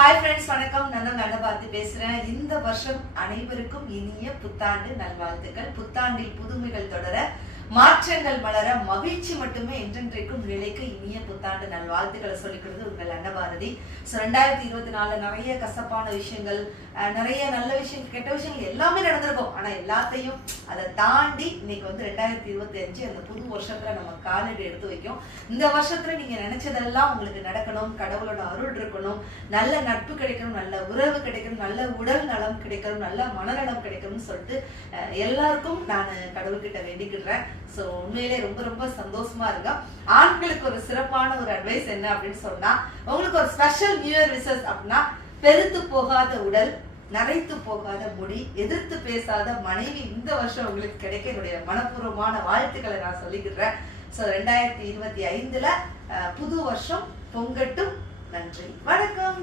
Hi friends, வணக்கம். நான் நன்னபாரதி பேசுறேன். இந்த வருஷம் அனைவருக்கும் இனிய புத்தாண்டு நல்வாழ்த்துக்கள். புத்தாண்டில் புதுமைகள் தொடர, மாற்றங்கள் மலர, மகிழ்ச்சி மட்டுமே என்றென்றைக்கும் நிலைக்கு இனிய புத்தாண்டு நல்வாழ்த்துக்களை சொல்லிக்கிறது உங்கள் அன்னபாரதி. 2024 நிறைய கசப்பான விஷயங்கள், நிறைய நல்ல விஷயங்கள், கெட்ட விஷயங்கள் எல்லாமே நடந்திருக்கும். ஆனா எல்லாத்தையும் அதை தாண்டி இன்னைக்கு 2025 அந்த புது வருஷத்துல நம்ம காலடி எடுத்து வைக்கும். இந்த வருஷத்துல நீங்க நினைச்சதெல்லாம் உங்களுக்கு நடக்கணும், கடவுளோட அருள் இருக்கணும், நல்ல நட்பு கிடைக்கணும், நல்ல உறவு கிடைக்கணும், நல்ல உடல் நலம் கிடைக்கணும், நல்ல மனநலம் கிடைக்கணும்னு சொல்லிட்டு எல்லாருக்கும் நான் கடவுள்கிட்ட வேண்டிக்கிடுறேன். ஸோ உண்மையிலே ரொம்ப ரொம்ப சந்தோஷமா இருங்க. ஆண்களுக்கு ஒரு சிறப்பான ஒரு அட்வைஸ் என்ன அப்படின்னு சொன்னா, உங்களுக்கு ஒரு ஸ்பெஷல் நியூ இயர் விஷஸ் அப்படின்னா, பெருத்து போகாத உடல், நரைத்து போகாத முடி, எதிர்த்து பேசாத மனைவி இந்த வருஷம் உங்களுக்கு கிடைக்க என்னுடைய மனப்பூர்வமான வாழ்த்துக்களை நான் சொல்லிக்கிறேன். ஸோ 2025 புது வருஷம் பொங்கட்டும். நன்றி, வணக்கம்.